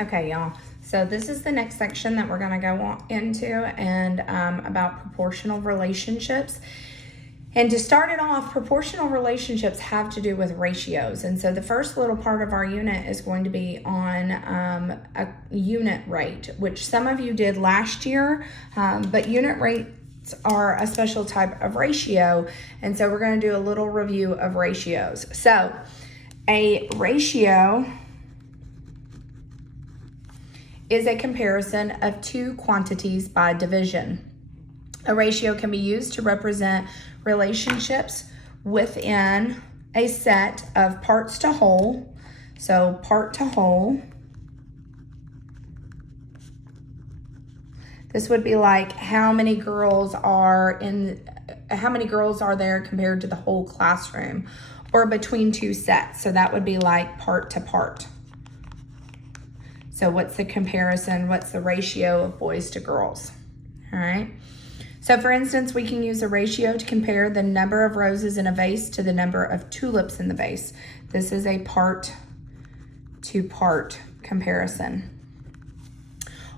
Okay, y'all. So this is the next section that we're going to go into and about proportional relationships. And to start it off, proportional relationships have to do with ratios. And so the first little part of our unit is going to be on a unit rate, which some of you did last year, but unit rates are a special type of ratio. And so we're going to do a little review of ratios. So a ratio is a comparison of two quantities by division. A ratio can be used to represent relationships within a set of parts to whole. So part to whole. This would be like how many girls are there compared to the whole classroom, or between two sets. So that would be like part to part. So what's the comparison? What's the ratio of boys to girls? All right. So for instance, we can use a ratio to compare the number of roses in a vase to the number of tulips in the vase. This is a part to part comparison.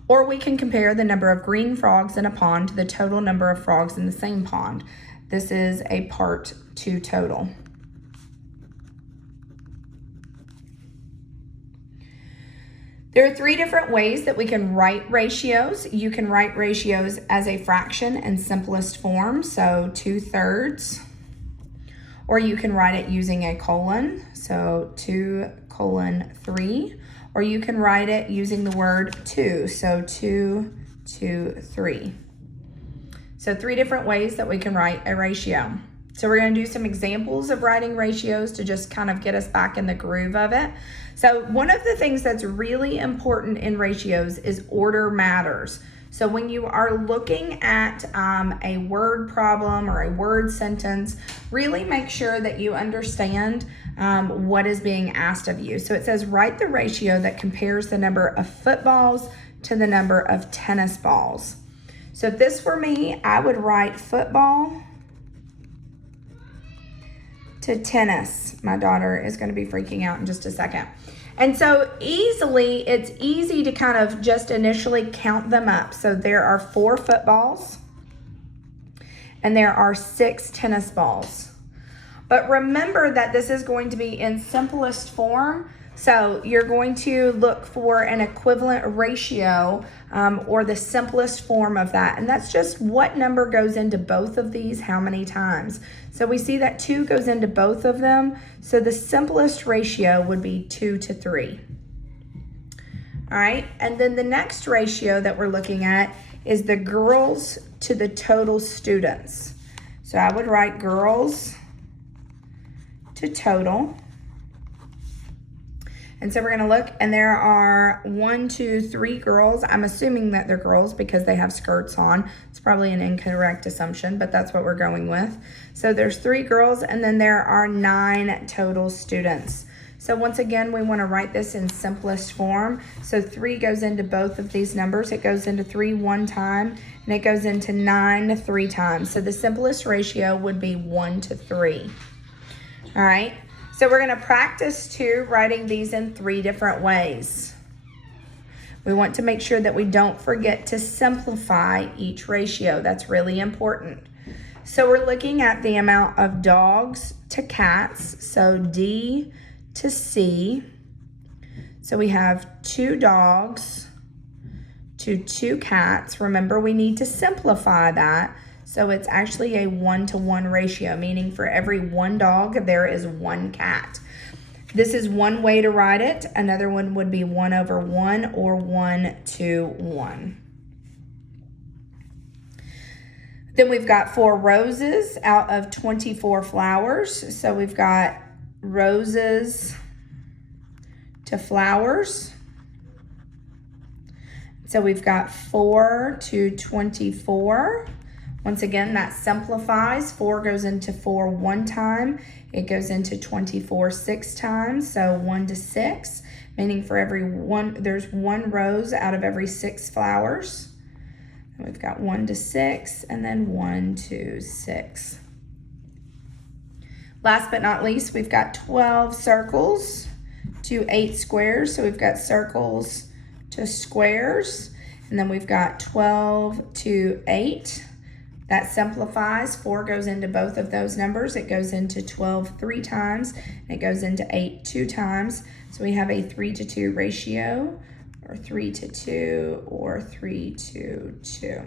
Or we can compare the number of green frogs in a pond to the total number of frogs in the same pond. This is a part to total. There are three different ways that we can write ratios. You can write ratios as a fraction in simplest form, so 2/3, or you can write it using a colon, so 2:3, or you can write it using the word 2, so 2, 2, 3. So three different ways that we can write a ratio. So we're going to do some examples of writing ratios to just kind of get us back in the groove of it. So one of the things that's really important in ratios is order matters. So when you are looking at a word problem or a word sentence, really make sure that you understand what is being asked of you. So it says write the ratio that compares the number of footballs to the number of tennis balls. So if this were me, I would write football to tennis. My daughter is going to be freaking out in just a second. And so it's easy to kind of just initially count them up. So there are 4 footballs and there are 6 tennis balls. But remember that this is going to be in simplest form. So you're going to look for an equivalent ratio or the simplest form of that. And that's just what number goes into both of these how many times. So we see that 2 goes into both of them. So the simplest ratio would be 2:3. All right. And then the next ratio that we're looking at is the girls to the total students. So I would write girls to total. And so we're going to look, and there are 1, 2, 3 girls. I'm assuming that they're girls because they have skirts on. It's probably an incorrect assumption, but that's what we're going with. So there's 3 girls, and then there are 9 total students. So once again, we want to write this in simplest form. So 3 goes into both of these numbers. It goes into 3 one time, and it goes into 9 3 times. So the simplest ratio would be 1:3. All right. So we're going to practice too, writing these in 3 different ways. We want to make sure that we don't forget to simplify each ratio. That's really important. So we're looking at the amount of dogs to cats. So D to C. So we have 2 dogs to 2 cats. Remember, we need to simplify that. So it's actually a 1-to-1 ratio, meaning for every 1 dog, there is 1 cat. This is one way to write it. Another one would be 1/1 or 1-to-1. Then we've got 4 roses out of 24 flowers. So we've got roses to flowers. So we've got 4 to 24. Once again, that simplifies. 4 goes into 4 one time. It goes into 24 6 times, so 1 to 6, meaning for every one, there's 1 rose out of every 6 flowers. And we've got 1 to 6, and then 1 to 6. Last but not least, we've got 12 circles to 8 squares. So we've got circles to squares. And then we've got 12 to 8. That simplifies. 4 goes into both of those numbers. It goes into 12 3 times. And it goes into 8 2 times. So we have a 3 to 2 ratio, or 3 to 2, or 3 to 2.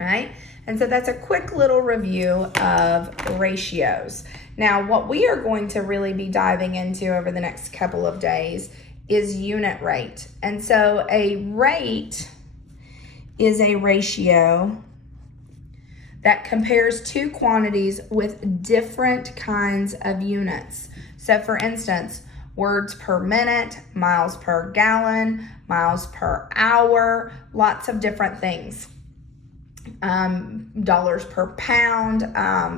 All right, and so that's a quick little review of ratios. Now, what we are going to really be diving into over the next couple of days is unit rate. And so a rate is a ratio that compares two quantities with different kinds of units. So for instance, words per minute, miles per gallon, miles per hour, lots of different things. Dollars per pound,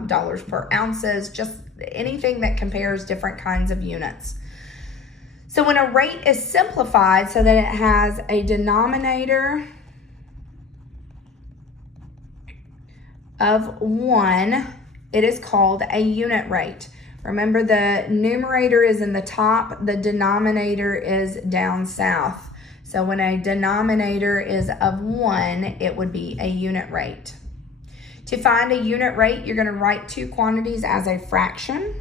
dollars per ounces, just anything that compares different kinds of units. So when a rate is simplified so that it has a denominator of 1, it is called a unit rate. Remember, the numerator is in the top, the denominator is down south. So when a denominator is of 1, it would be a unit rate. To find a unit rate, you're going to write two quantities as a fraction.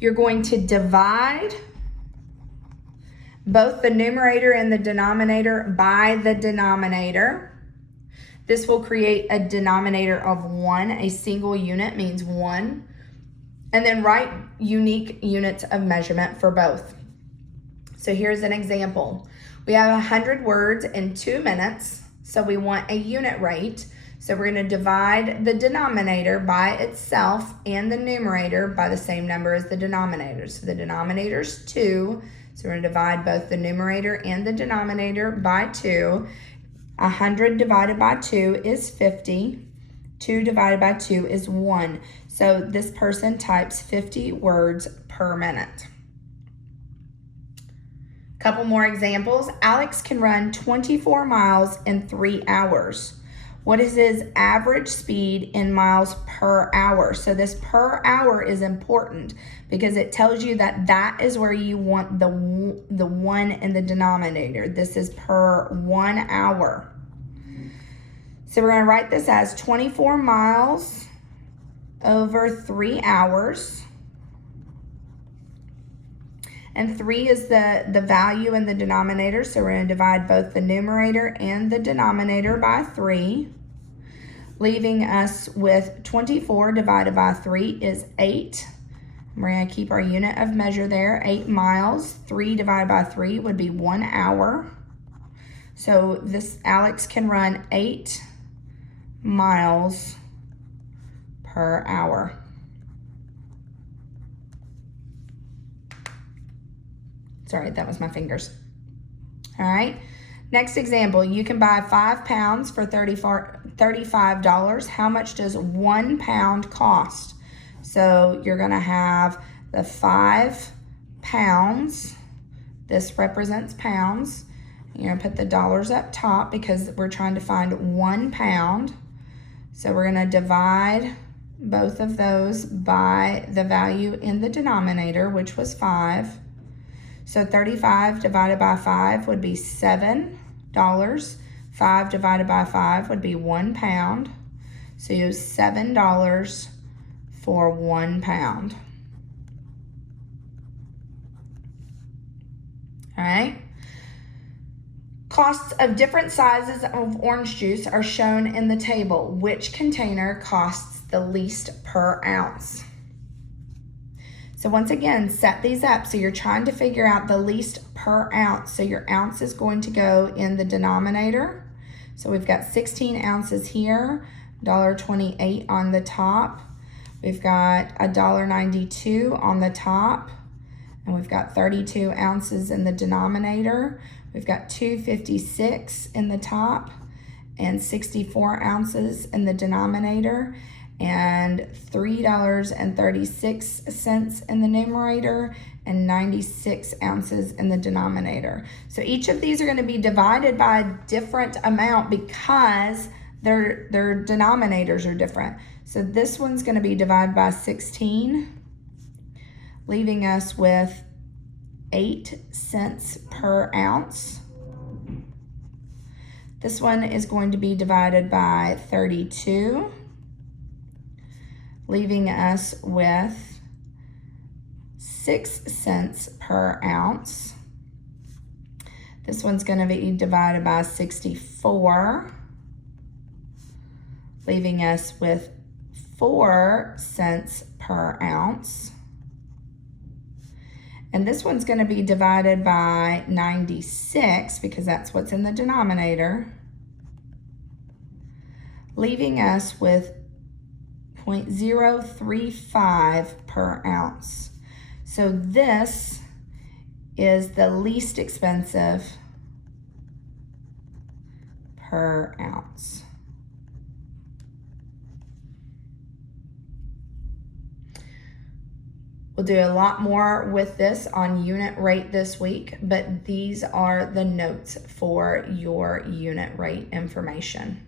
You're going to divide both the numerator and the denominator by the denominator. This will create a denominator of 1. A single unit means 1. And then write unique units of measurement for both. So here's an example. We have 100 words in 2 minutes, so we want a unit rate. So we're going to divide the denominator by itself and the numerator by the same number as the denominator. So the denominator is 2, so we're going to divide both the numerator and the denominator by 2. 100 divided by 2 is 50. 2 divided by 2 is 1. So this person types 50 words per minute. Couple more examples. Alex can run 24 miles in 3 hours. What is his average speed in miles per hour? So this per hour is important because it tells you that that is where you want the 1 in the denominator. This is per 1 hour. So we're going to write this as 24 miles over 3 hours. And 3 is the value in the denominator, so we're going to divide both the numerator and the denominator by 3, leaving us with 24 divided by 3 is 8. We're going to keep our unit of measure there, 8 miles. 3 divided by 3 would be 1 hour. So this Alex can run 8 miles per hour. Sorry, that was my fingers. All right. Next example, you can buy 5 pounds for $35. How much does 1 pound cost? So you're going to have the 5 pounds. This represents pounds. You're going to put the dollars up top because we're trying to find 1 pound. So we're going to divide both of those by the value in the denominator, which was 5. So 35 divided by 5 would be $7. 5 divided by 5 would be 1 pound. So you use $7 for 1 pound. All right. Costs of different sizes of orange juice are shown in the table. Which container costs the least per ounce? So once again, set these up. So you're trying to figure out the least per ounce. So your ounce is going to go in the denominator. So we've got 16 ounces here, $1.28 on the top. We've got $1.92 on the top. And we've got 32 ounces in the denominator. We've got $2.56 in the top and 64 ounces in the denominator, and $3.36 in the numerator, and 96 ounces in the denominator. So each of these are going to be divided by a different amount because their denominators are different. So this one's going to be divided by 16, leaving us with 8 cents per ounce. This one is going to be divided by 32, leaving us with 6 cents per ounce. This one's going to be divided by 64, leaving us with 4 cents per ounce. And this one's going to be divided by 96 because that's what's in the denominator, leaving us with 0.035 per ounce. So this is the least expensive per ounce. We'll do a lot more with this on unit rate this week, but these are the notes for your unit rate information.